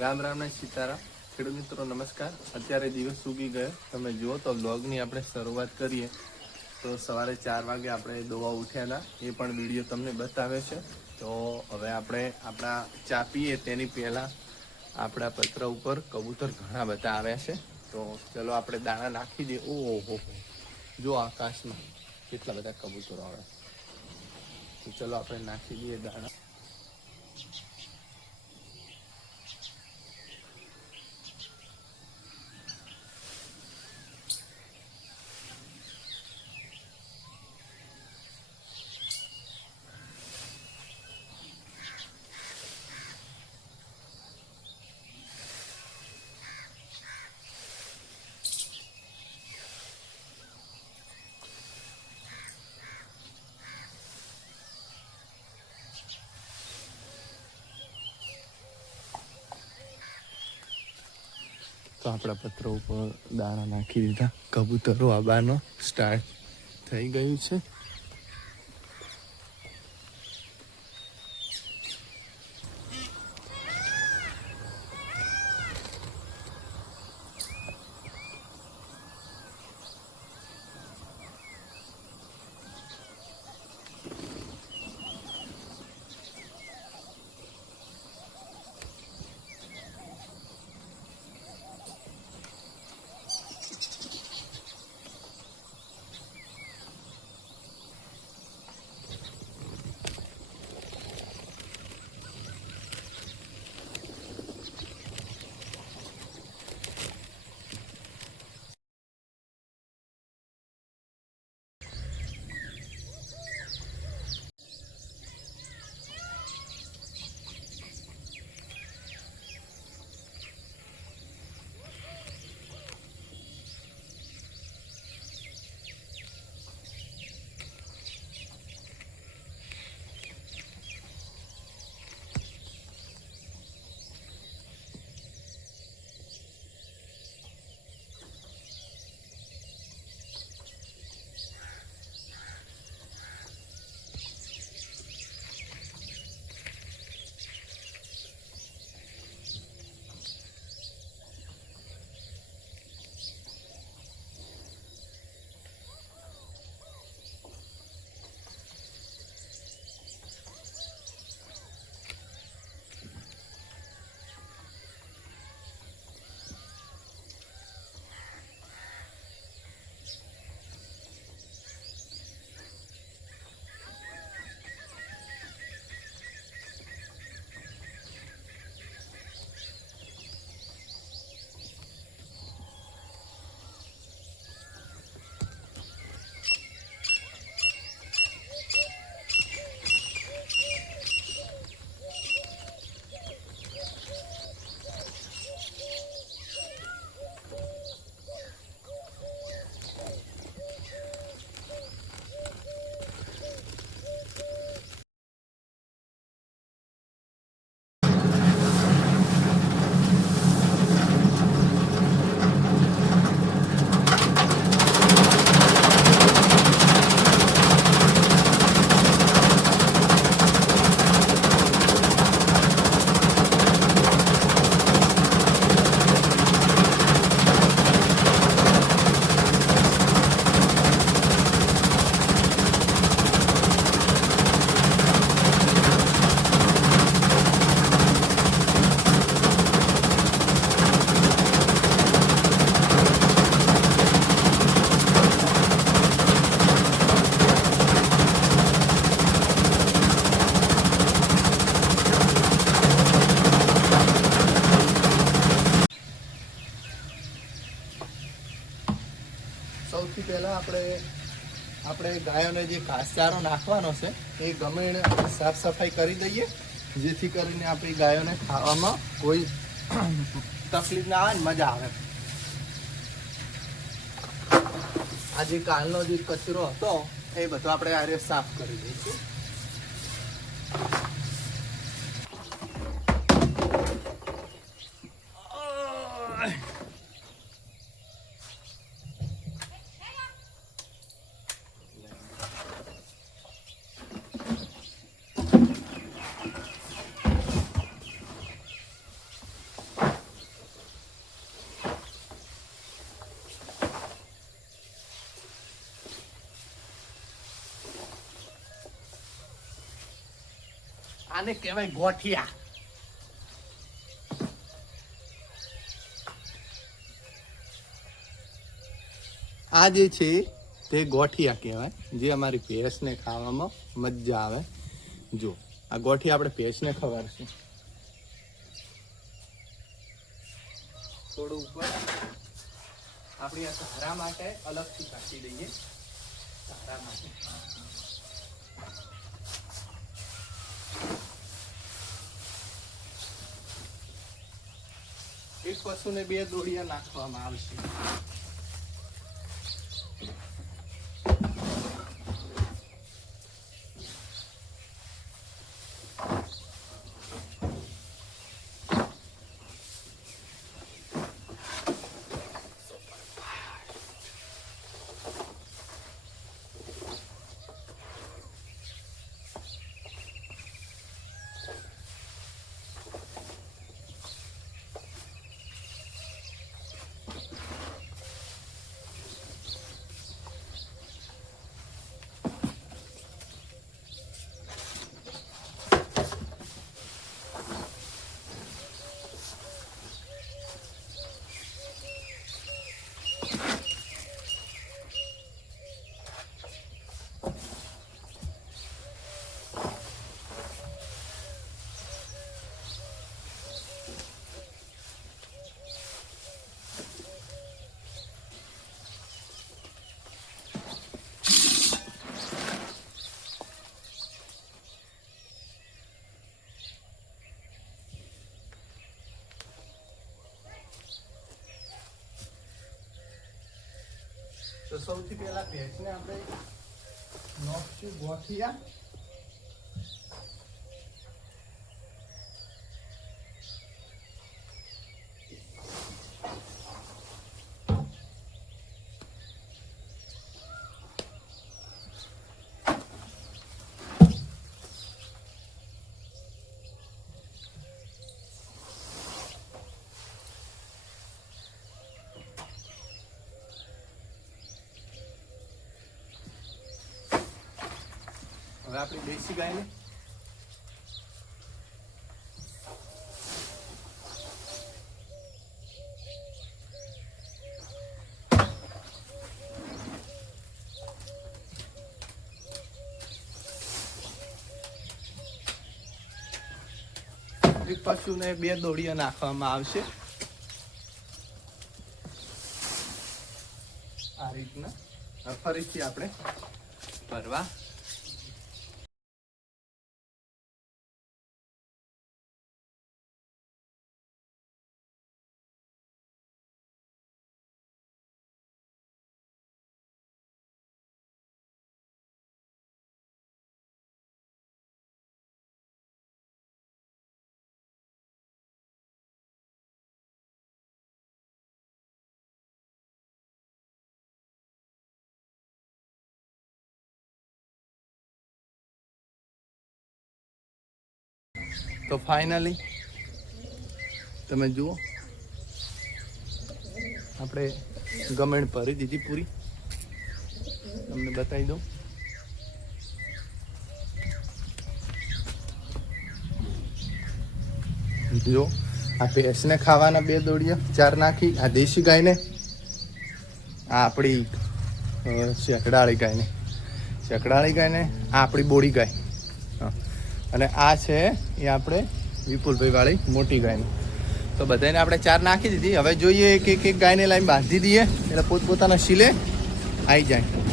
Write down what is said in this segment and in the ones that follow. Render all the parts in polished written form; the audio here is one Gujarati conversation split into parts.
રામ રામ ને સીતારામ. ખેડૂત મિત્રો નમસ્કાર. અત્યારે દિવસ ઉગી ગયો. તમે જુઓ તો વ્લોગની આપણે શરૂઆત કરીએ તો સવારે 4 વાગે આપણે દોવા ઉઠ્યા હતા, એ પણ વિડીયો તમને બતાવે છે. તો હવે આપણે આપણા ચા પીએ તેની પહેલાં આપણા પત્ર ઉપર કબૂતર ઘણા બધા આવ્યા છે. તો ચલો આપણે દાણા નાખી દઈએ. ઓહો, જો આકાશમાં કેટલા બધા કબૂતરો આવે. તો ચલો આપણે નાખી દઈએ દાણા. તો આપણા પત્રો ઉપર દાણા નાખી દીધા. કબૂતરો આવવાનો સ્ટાર્ટ થઈ ગયું છે. સૌથી પહેલાં આપણે ગાયોને જે ઘાસચારો નાખવાનો છે એ ગમે એને સાફ સફાઈ કરી દઈએ, જેથી કરીને આપણી ગાયોને ખાવામાં કોઈ તકલીફ ના આવે ને મજા આવે. આ જે કાલનો જે કચરો હતો એ બધો આપણે આ સાફ કરી દઈશું. આને કહેવાય ગોઠિયા. આ જે છે તે ગોઠિયા કહેવાય, જે અમારી ભેંસને ખાવામાં મજા આવે. જો આ ગોઠિયા આપણે ભેંસને ખવાડશું. થોડું ઉપર આપણી આ ધારા માટે અલગથી કાઢી દઈએ. ધારા માટે એક પશુને 2 દોડિયા નાખવામાં આવશે. તો સૌથી પહેલા ભેંસને આપણે નોખશું ગોઠિયા. હવે આપણી દેશી ગાયને એક પશુને 2 દોડિયા નાખવામાં આવશે. આ રીતના ફરીથી આપણે ભરવા. તો ફાઇનલી તમે જુઓ આપણે ગમેણ ભરી દીધી પૂરી. તમને બતાવી દઉં. જો આ ભેંસને ખાવાના 2 દોડિયા 4 નાખી. આ દેશી ગાયને, આ આપણી શેકડાળી ગાયને, આ આપણી બોડી ગાય, અને આ છે એ આપણે વિપુલભાઈ વાળી મોટી ગાયની. તો બધાને આપણે 4 નાખી દીધી. હવે જોઈએ એક ગાયને લાઈન બાંધી દઈએ એટલે પોતપોતાના શીલે આવી જાય.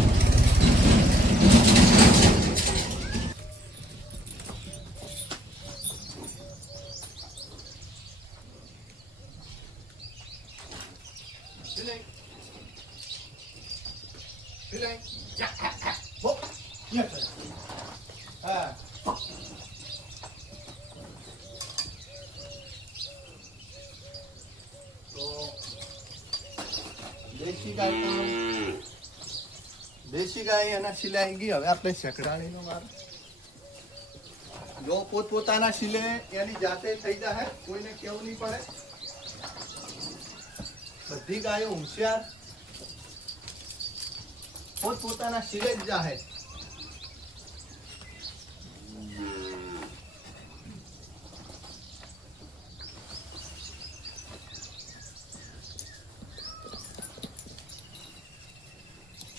દેશી ગાય એના સિલાઈ ગઈ. હવે આપણે શેકડાળીનો વાર. જો પોતપોતાના સિલે એની જાતે થઈ જાય, કોઈને કેવું નહીં પડે. બધી ગાયો હોશિયાર પોતપોતાના સિલે જ જાહે.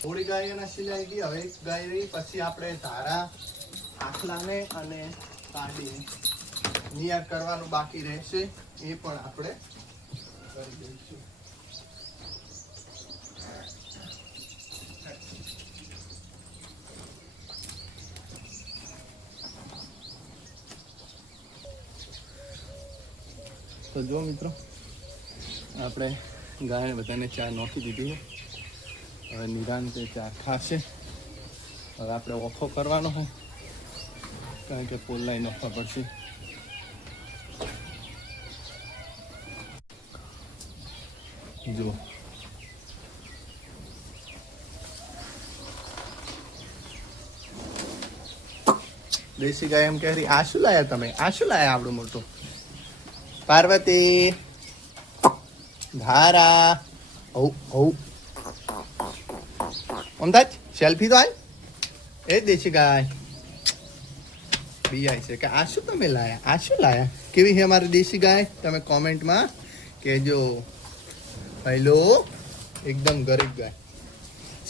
થોડી ગાય એના સિલાઈ ગઈ, હવે એક ગાય રહી. પછી આપણે ધારા આખલાને અને કાઢીને નિયાર કરવાનું બાકી રહેશે, એ પણ આપણે કરી દઈશું. તો જો મિત્રો, આપણે ગાયને બધાને ચા નોખી દીધી છે. હવે નિરાંતે ચા ખાશે. હવે આપણે ઓખો કરવાનો હોય, કારણ કે પોલાઈ નોખવા પડશે. જુઓ, દેશી ગાય એમ કહે, આ શું લાયા તમે? આ શું લાયા આપણું મોટું? પાર્વતી, ધારા, અમદાજ સેલ્ફી તો આય. એ દેશી ગાય બીઆઈ છે કે આ શું તમે લાયા? આ શું લાયા? કેવી છે અમારી દેશી ગાય? તમે કોમેન્ટમાં કહેજો. હેલો, એકદમ ગરીબ ગાય,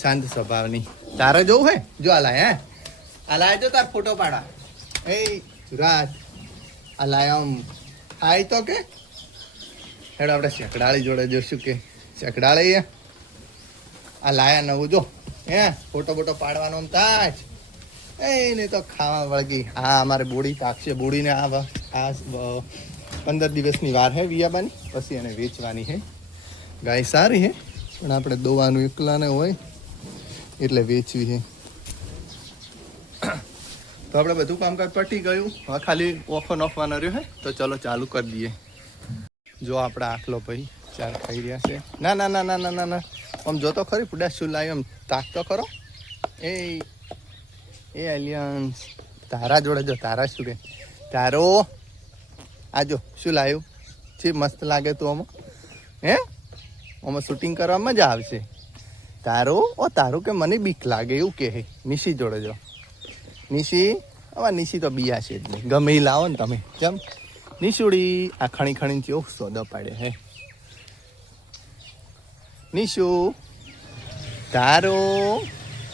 શાંત સ્વભાવની. તારે જોવું હે? જો આ લાયા, આ લાયા, જો તાર ફોટો પાડા. એ સુરાજ, આ લાયા આમ આય તો કે હેડો આપણે શેકડાળી જોડે જોશું કે શેકડાળી આ લાયા નવું. જો હે ફોટો બોટો પાડવાનો તાજ એને તો ખાવા વળગી. હા, અમારે બોડી પાકશે. બોડીને આ 15 દિવસની વાર હે વિયાબાની, પછી એને વેચવાની હે. ગાય સારી હે, પણ આપણે દોવાનું એકલાને હોય એટલે વેચવી છે. તો આપણે બધું કામકાજ પટી ગયું. હવે ખાલી ઓખો નોખવાનો રહ્યો હે. તો ચલો ચાલુ કરી દઈએ. જો આપણા આખલો ભાઈ ચાર ખાઈ રહ્યા છે. ના ના ના ના ના ના ના, આમ જો તો ખરી પુડા શું લાવ્યો, આમ તાક તો ખરો. એ એલિયન્સ તારા જોડે જો. તારા શું કે? તારો આ જો શું લાવ્યું છે? મસ્ત લાગે તું આમાં. હે આમાં શૂટિંગ કરવા મજા આવશે. તારું તારું કે મને બીક લાગે એવું કે. નિશી જોડે જો. નિશી, હવે નિશી તો બિયા છે જ નહીં. ગમે એ લાવો ને તમે. જેમ નિશુડી આ ખણી ખણી કેવું સોદો પાડે હે. નિશુ, તારો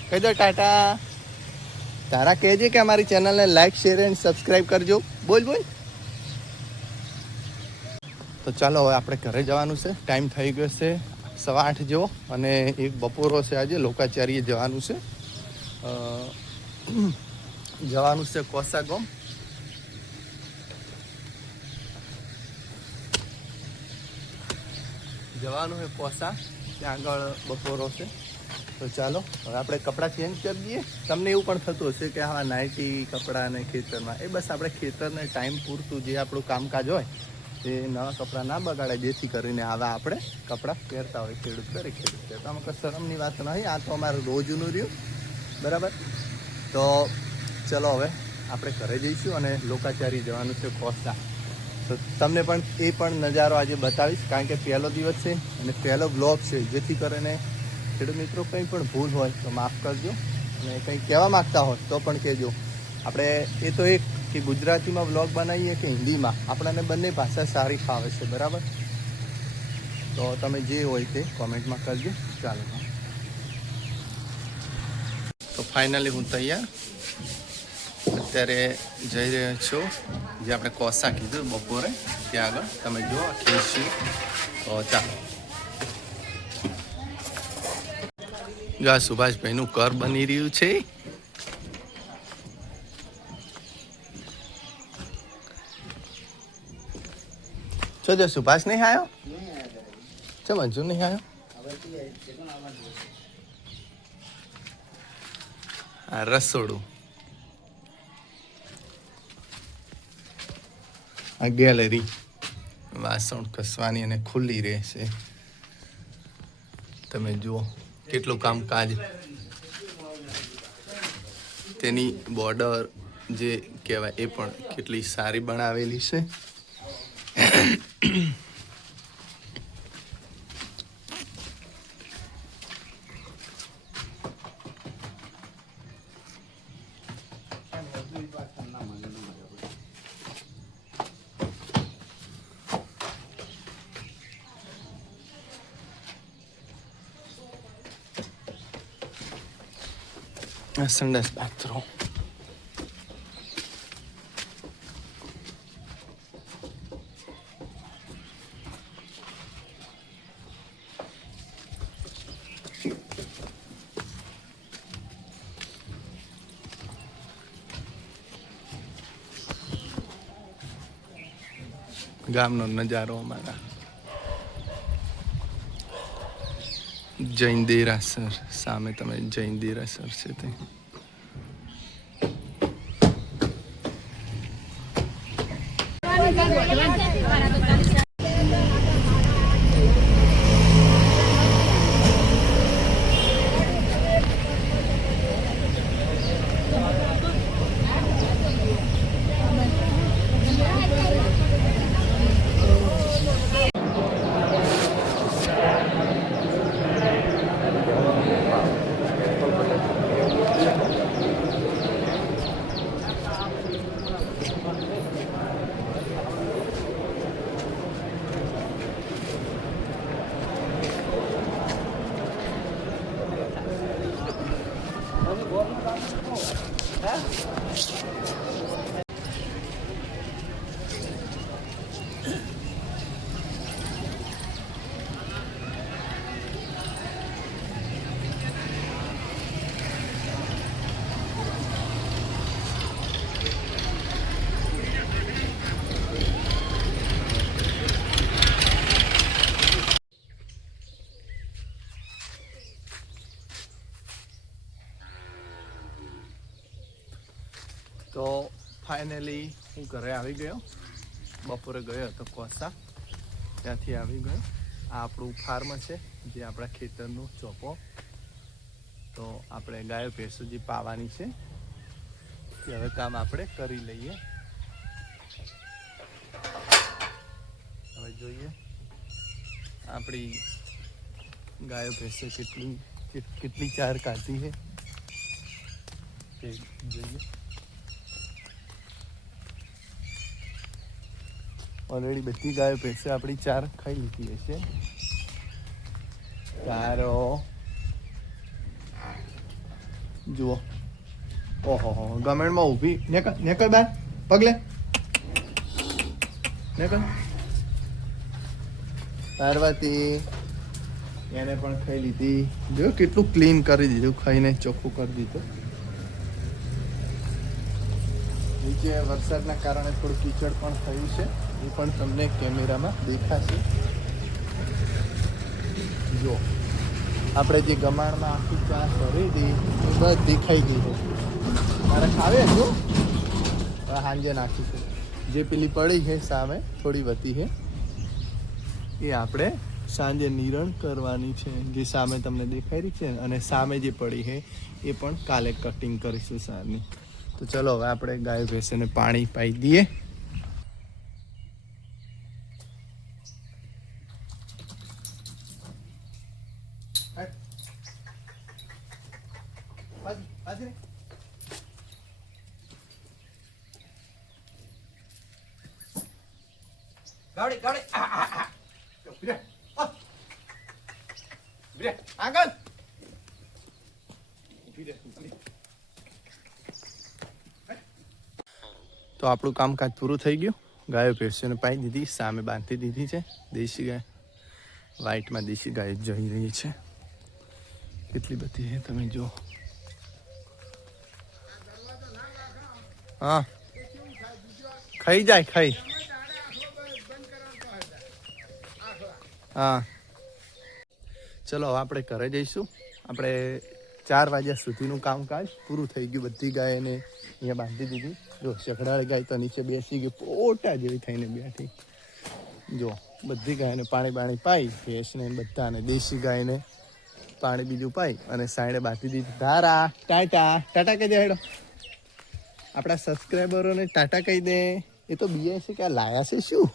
કહી દો ટાટા. તારા કહેજે કે અમારી ચેનલને લાઈક, શેર એન્ડ સબસ્ક્રાઈબ કરજો. બોલ બોલ. તો ચાલો હવે આપણે ઘરે જવાનું છે. ટાઈમ થઈ ગયો છે 8:15 જેવો, અને એક બપોરો છે. આજે લોકાચારીએ જવાનું છે. જવાનું છે કોસા ગામ. જવાનું છે કોસા, ત્યાં આગળ બપોરો છે. તો ચાલો હવે આપણે કપડાં ચેન્જ કરી દઈએ. તમને એવું પણ થતું હશે કે હા નાઇટી કપડાં અને ખેતરમાં, એ બસ આપણે ખેતરને ટાઈમ પૂરતું જે આપણું કામકાજ હોય એ નવા કપડાં ના બગાડે, જેથી કરીને આવા આપણે કપડાં પહેરતા હોય. ખેડૂત દરેક ખેડૂત પહેરતા. આમાં કંઈ શરમની વાત નહીં. આ તો અમારું રોજનું રહ્યું, બરાબર. તો ચલો હવે આપણે ઘરે જઈશું અને લોકાચારી જવાનું છે કોસા. તો તમને પણ એ પણ નજારો આજે બતાવીશ, કારણ કે પહેલો દિવસ છે અને પહેલો બ્લોગ છે. જેથી કરીને ખેડૂત મિત્રો કંઈ પણ ભૂલ હોય તો માફ કરજો, અને કંઈ કહેવા માગતા હોય તો પણ કહેજો. આપણે એ તો એક કે ગુજરાતીમાં બ્લોગ બનાવીએ કે હિન્દીમાં, આપણને બંને ભાષા સારી ફાવે છે, બરાબર. તો તમે જે હોય તે કોમેન્ટમાં કરજો. ચાલો, તો ફાઇનલી હું તૈયાર અત્યારે જઈ રહ્યો છું જે આપણે કોસા કીધું બપોરે ત્યાં આગળ. તમે જુઓ ખેંચી. તો ચાલો, જો આ સુભાષભાઈનું ઘર બની રહ્યું છે. જો જો સુભાષ નહીં આવ્યો? ચમ હજુ નહીં આવ્યો? આ રસોડું, આ ગેલેરી, વાસણ કસવાની અને ખુલ્લી રહેશે. તમે જુઓ કેટલું કામકાજ. તેની બોર્ડર જે કહેવાય એ પણ કેટલી સારી બનાવેલી છે. સંડાસ બાથરૂમ. ગામનો નજારો અમારા. જૈન દેરાસર સામે તમે જૈન દેરાસર છે તે. તો ફાઇનલી હું ઘરે આવી ગયો. બપોરે ગયો હતો કોસા, ત્યાંથી આવી ગયો. આ આપણું ફાર્મ છે, જે આપણા ખેતરનું ચોપો. તો આપણે ગાયો ભેંસો જે પાવાની છે તે હવે કામ આપણે કરી લઈએ. હવે જોઈએ આપણી ગાયો ભેંસો કેટલી ચાર કાઢી છે તે જોઈએ. ઓલરેડી બધી ગાયો ભેંસે આપણી ચાર ખાઈ લીધી હશે. ચારો જુઓ, ઓહો ગમેણમાં ઊભી નેકળ બાર પગલે નેકળ. પાર્વતી એને પણ ખાઈ લીધી. જો કેટલું ક્લીન કરી દીધું, ખાઈને ચોખ્ખું કરી દીધું. નીચે વરસાદના કારણે થોડું કીચડ પણ થયું છે, એ પણ તમને કેમેરામાં દેખાશે. જો આપણે જે ગમાણમાં આખી ચા કરી હતી એ બધી ખાઈ ગઈ છે. મારે ખાવે જો સાંજે નાખીશું. જે પેલી પડી છે સામે થોડી વધી છે, એ આપણે સાંજે નિરણ કરવાની છે. જે સામે તમને દેખાઈ રહી છે, અને સામે જે પડી છે એ પણ કાલે કટિંગ કરીશું સારની. તો ચલો હવે આપણે ગાય ભેંસને પાણી પાઈ દઈએ. આગળ તો આપણું કામકાજ પૂરું થઈ ગયું. ગાયો ભેંસોને પાઈ દીધી, સામે બાંધી દીધી છે. દેશી ગાય, વ્હાઈટમાં દેશી ગાય જઈ રહી છે. કેટલી બધી છે તમે જુઓ. હા ખાઈ જાય ખાઈ. હા ચલો આપણે ઘરે જઈશું. આપણે 4 વાગ્યા સુધીનું કામકાજ પૂરું થઈ ગયું. બધી ગાયને અહીંયા બાંધી દીધી. જો શેખડાળી ગાય તો નીચે બેસી ગઈ, પોટા જેવી થઈને બેઠી. જો બધી ગાયને પાણી પાઈ, ભેંસને બધાને, દેશી ગાયને પાણી બીજું પાઈ અને સાઈડે બાંધી દીધી. ધારા ટાટા કહી દે હેડો. આપણા સબસ્ક્રાઈબરોને ટાટા કહી દે. એ તો બીએ છે કે આ લાયા છે શું?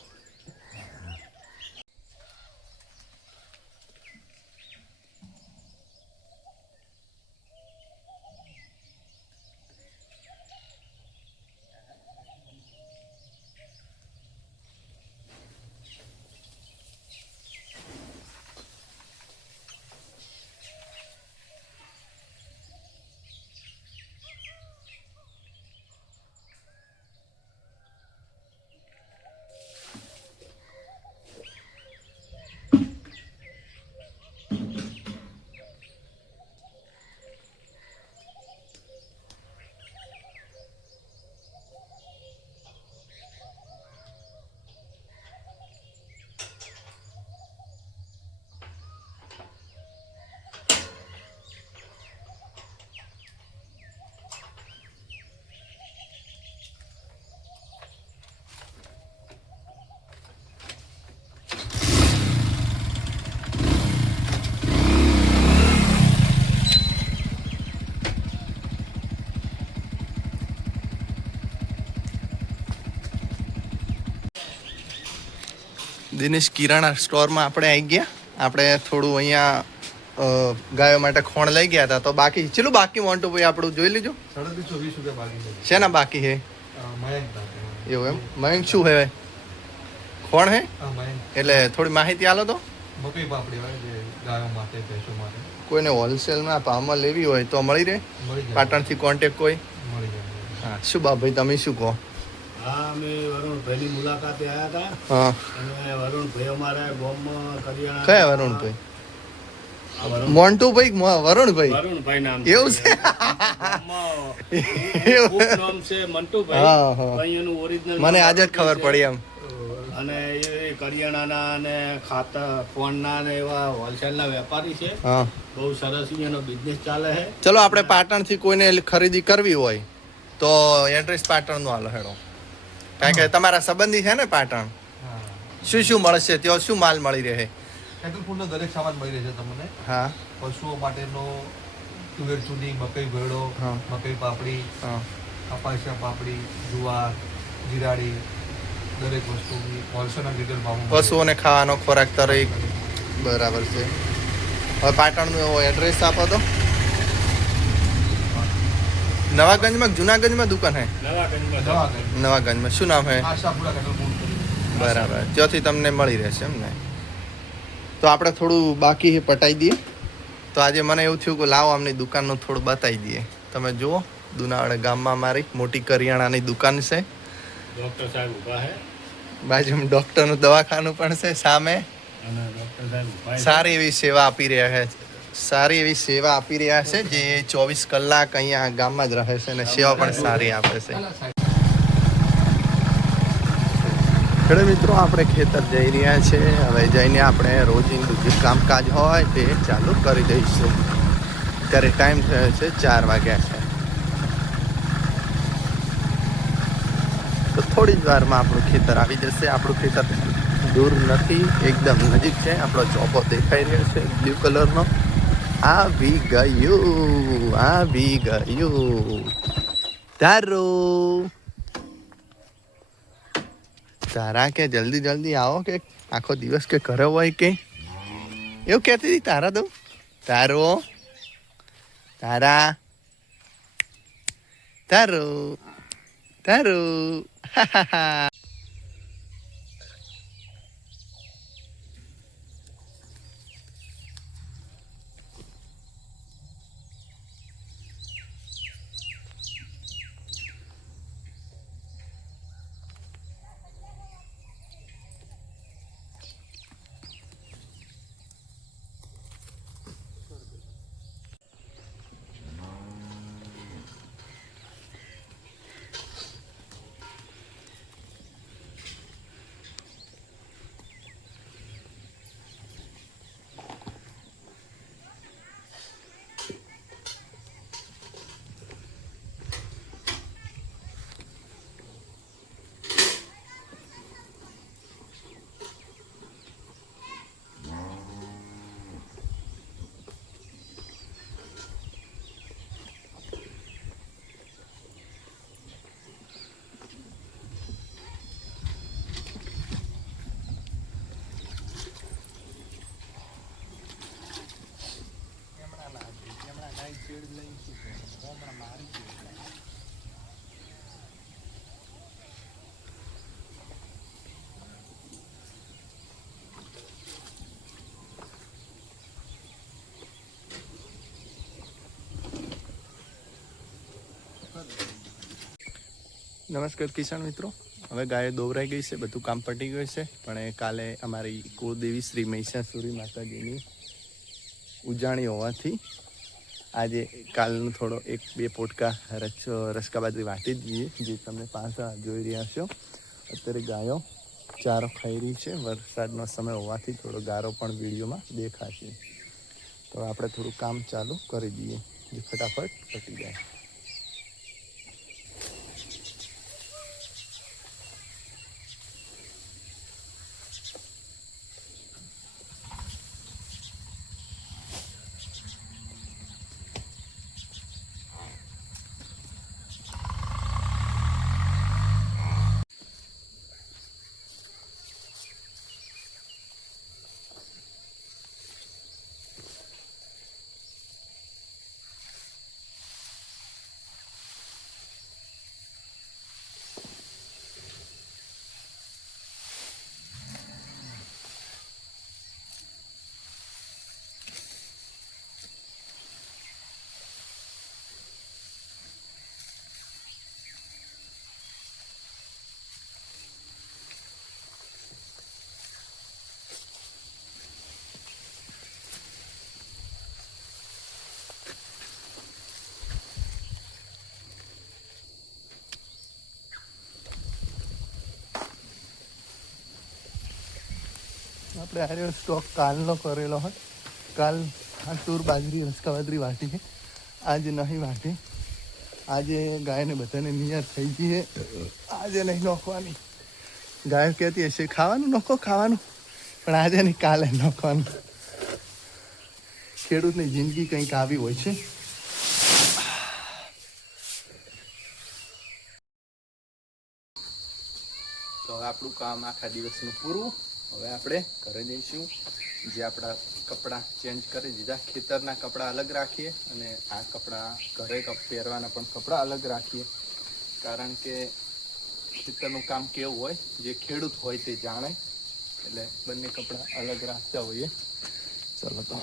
દિનેશ કિરાણા સ્ટોરમાં આપણે આવી ગયા. આપણે થોડું અહીંયા ગાયો માટે ખોણ લઈ ગયા હતા, તો બાકી ચેલું બાકી મોન્ટુ ભાઈ આપણું જોઈ લીજો. 320 રૂપિયા બાકી છે. શેના બાકી હે? મયંક એવું એમ? મયંક શું હે? ખોણ હે? મયંક એટલે થોડી માહિતી આલો તો. મકઈ પાપડી હોય જે ગાયો માટે ભેંસો માટે. કોઈને હોલસેલમાં ભાવમાં લેવી હોય તો મળી રહે? મળી જાય. પાટણથી કોન્ટેક્ટ કોઈ? મળી જાય. હા. શું બાપભાઈ તમે શું કહો? હા, અમે વરુણભાઈની મુલાકાતે આવ્યા હતા. હા. અને વરુણભાઈ અમારા ગામમાં કરિયાણા. કયા વરુણભાઈ? આ વરુણ- મોન્ટુભાઈ વરુણભાઈ વરુણભાઈ નામ એવું છે? ગામમાં ખૂબ નામ છે મંટુભાઈ. હા, હા. અહીંયાનું original મને નામ આજે જ ખબર પડી એમ. અને એ કરિયાણાના અને ખાતર ફોનના ને એવા હોલસેલના વેપારી છે. હા. બહુ સરસ અહીંયાનો બિઝનેસ ચાલે છે. ચલો આપણે પાટણથી કોઈને ખરીદી કરવી હોય તો એડ્રેસ પાટણનું આલો હેડો, કારણ કે તમારા સંબંધી છે ને પાટણ. હા. શું શું મળશે ત્યાં? શું માલ મળી રહે? કેટલું ફૂલનો દરેક સામાન મળી રહેશે તમને. હા. પશુઓ માટેનો તુવેર ચૂની, મકઈ ભેળો, હા. મકઈ પાપડી, હા. કપાસિયા પાપડી, જુવાર, જીરાડી, દરેક વસ્તુની હોલસેલના રિટેલ ભાવમાં પશુઓને ખાવાનો ખોરાક તરીક બરાબર છે. હવે પાટણનું એડ્રેસ આપો તો. નવાગંજમાં કે જુનાગંજમાં દુકાન હે? નવાગંજમાં દવાખાને. નવાગંજમાં શું નામ હે? આશાપુરા કેટલું ફૂલ કરી. બરાબર, ત્યાંથી તમને મળી રહેશે એમ ને. તો આપણે થોડું બાકી પટાઈ દઈએ. તો આજે મને એવું થયું કે લાવો આમની દુકાનનું થોડું બતાવી દઈએ. તમે જુઓ, દુનાવાડા ગામમાં મારી મોટી કરિયાણાની દુકાન છે. ડોક્ટર સાહેબ ઊભા છે. બાજુમાં ડૉક્ટરનું દવાખાનું પણ છે સામે. અને ડોક્ટર સાહેબ ઊભા છે. સારી એવી સેવા આપી રહ્યા છે. સારી એવી સેવા આપી રહ્યા છે, જે 24 કલાક અહીંયા ગામમાં જ રહે છે અને સેવા પણ સારી આપે છે. ખેડૂત મિત્રો, આપણે ખેતર જઈ રહ્યા છે. હવે જઈને આપણે રોજિંદુ જે કામકાજ હોય તે ચાલુ કરી દઈશું. અત્યારે ટાઈમ થયો છે 4 વાગ્યા છે. તો થોડી જ વારમાં આપણું ખેતર આવી જશે. આપણું ખેતર દૂર નથી, એકદમ નજીક છે. આપણો ચોપો દેખાઈ રહ્યો છે બ્લુ કલરનો. આવી ગયું તારું. તારા કે જલ્દી જલ્દી આવો, કે આખો દિવસ કે ઘરે હોય કે એવું કહેતી હતી. તારા દઉં તારો તારા તારું તારું. નમસ્કાર કિસાન મિત્રો. હવે ગાય દોવરાઈ ગઈ છે, બધું કામ પટી ગયું છે. પણ કાલે અમારી કુળદેવી શ્રી મહિષાસુરી માતાજીની ઉજાણી હોવાથી આજે કાલનો થોડો 1-2 પોટકા રસકા બાજરી વાટી દઈએ, જે તમે પાછા જોઈ રહ્યા છો. અત્યારે ગાયો ચારો ખાઈ રહી છે. વરસાદનો સમય હોવાથી થોડો ગારો પણ વિડીયોમાં દેખાશે. તો આપણે થોડું કામ ચાલુ કરી દઈએ, જે ફટાફટ પટી જાય. આપણે આર્યો સ્ટોક કાલનો કરેલો હોય. કાલ આ તૂર બાજરી રસકા બાજરી વાટી છે, આજે નહીં વાટી. આજે ગાયને બધાને નિયત થઈ ગઈ છે, આજે નહીં નોખવાની. ગાય કહેતી હશે ખાવાનું નોખો ખાવાનું, પણ આજે નહીં કાલે નોખવાનું. ખેડૂતની જિંદગી કંઈક આવી હોય છે. તો હવે આપણું કામ આખા દિવસનું પૂરું. હવે આપણે ઘરે જઈશું. જે આપણા કપડાં ચેન્જ કરી દીધા, ખેતરના કપડાં અલગ રાખીએ અને આ કપડાં ઘરે પહેરવાના પણ કપડાં અલગ રાખીએ. કારણ કે ખેતરનું કામ કેવું હોય, જે ખેડૂત હોય તે જાણે, એટલે બંને કપડાં અલગ રાખતા હોઈએ. ચલો તો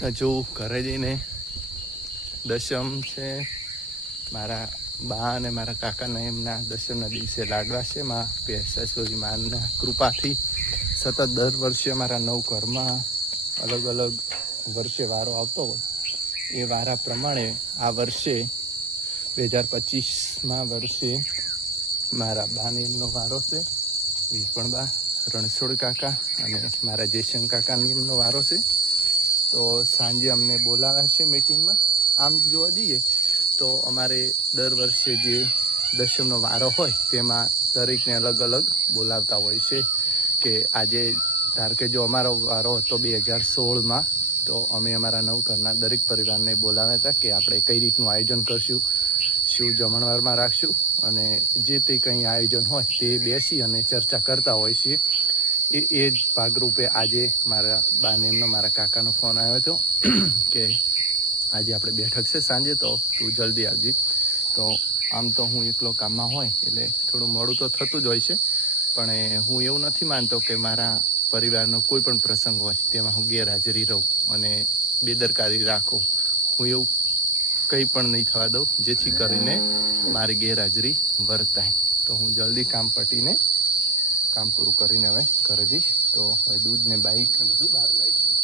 હજુ ઘરે જઈને દશમ છે, મારા બા અને મારા કાકાના એમના દશમના દિવસે લાડવા છે. માં પેશાશ્વરી માના કૃપાથી સતત દર વર્ષે અમારા નવ ઘરમાં અલગ અલગ વર્ષે વારો આવતો હોય. એ વારા પ્રમાણે આ વર્ષે 2025માં વર્ષે મારા બાને એમનો વારો છે. વિપણબા, રણછોડ કાકા અને મારા જયશંકર કાકાની એમનો વારો છે. તો સાંજે અમને બોલાવ્યા છે મીટિંગમાં. આમ જોવા જઈએ તો અમારે દર વર્ષે જે દશમનો વારો હોય તેમાં દરેકને અલગ અલગ બોલાવતા હોય છે. કે આજે ધાર કે જો અમારો વારો હતો 2016માં, તો અમે અમારા નવઘરના દરેક પરિવારને બોલાવ્યા હતા કે આપણે કઈ રીતનું આયોજન કરશું, શું જમણવારમાં રાખશું, અને જે તે કંઈ આયોજન હોય તે બેસી અને ચર્ચા કરતા હોય છીએ. એ જ ભાગરૂપે આજે મારા બાને એમનો મારા કાકાનો ફોન આવ્યો હતો કે આજે આપણે બેઠક છે સાંજે, તો તું જલ્દી આવજી. તો આમ તો હું એકલો કામમાં હોય એટલે થોડું મોડું તો થતું જ હોય છે, પણ હું એવું નથી માનતો કે મારા પરિવારનો કોઈ પણ પ્રસંગ હોય તેમાં હું ગેરહાજરી રહું અને બેદરકારી રાખું. હું એવું કંઈ પણ નહીં થવા દઉં જેથી કરીને મારી ગેરહાજરી વર્તાય. તો હું જલ્દી કામ પટીને કામ પૂરું કરીને હવે ઘરે જઈશ. તો હવે દૂધ ને બાઈક ને બધું બહાર લાવીશું.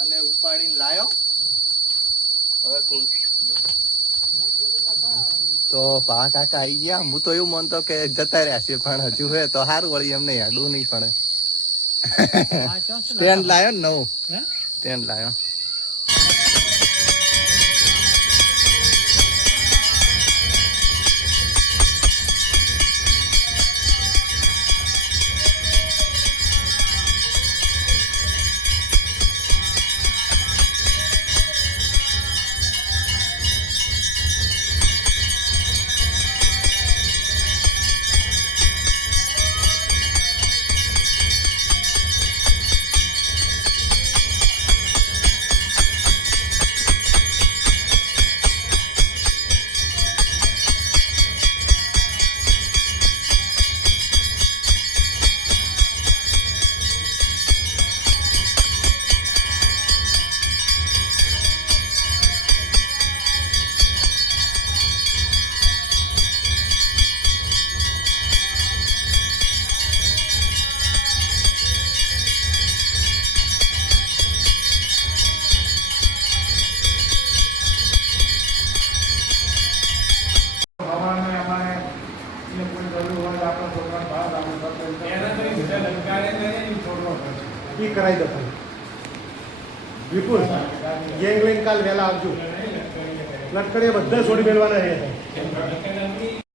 અને ઉપાડીને લાયો. હવે તો પા કાકા આવી ગયા. હું તો એવું માનતો કે જતા રહ્યા છે, પણ હજુ હે તો સારું વળી એમને હેડવું નહીં પડે. સ્ટેન્ડ લાયો ને નવું સ્ટેન્ડ લાયો. એ કરાવી દો. વિપુલ ગેંગ લઈને કાલ વહેલા આવજો. લટકડીએ બધા છોડી મેળવાના છે.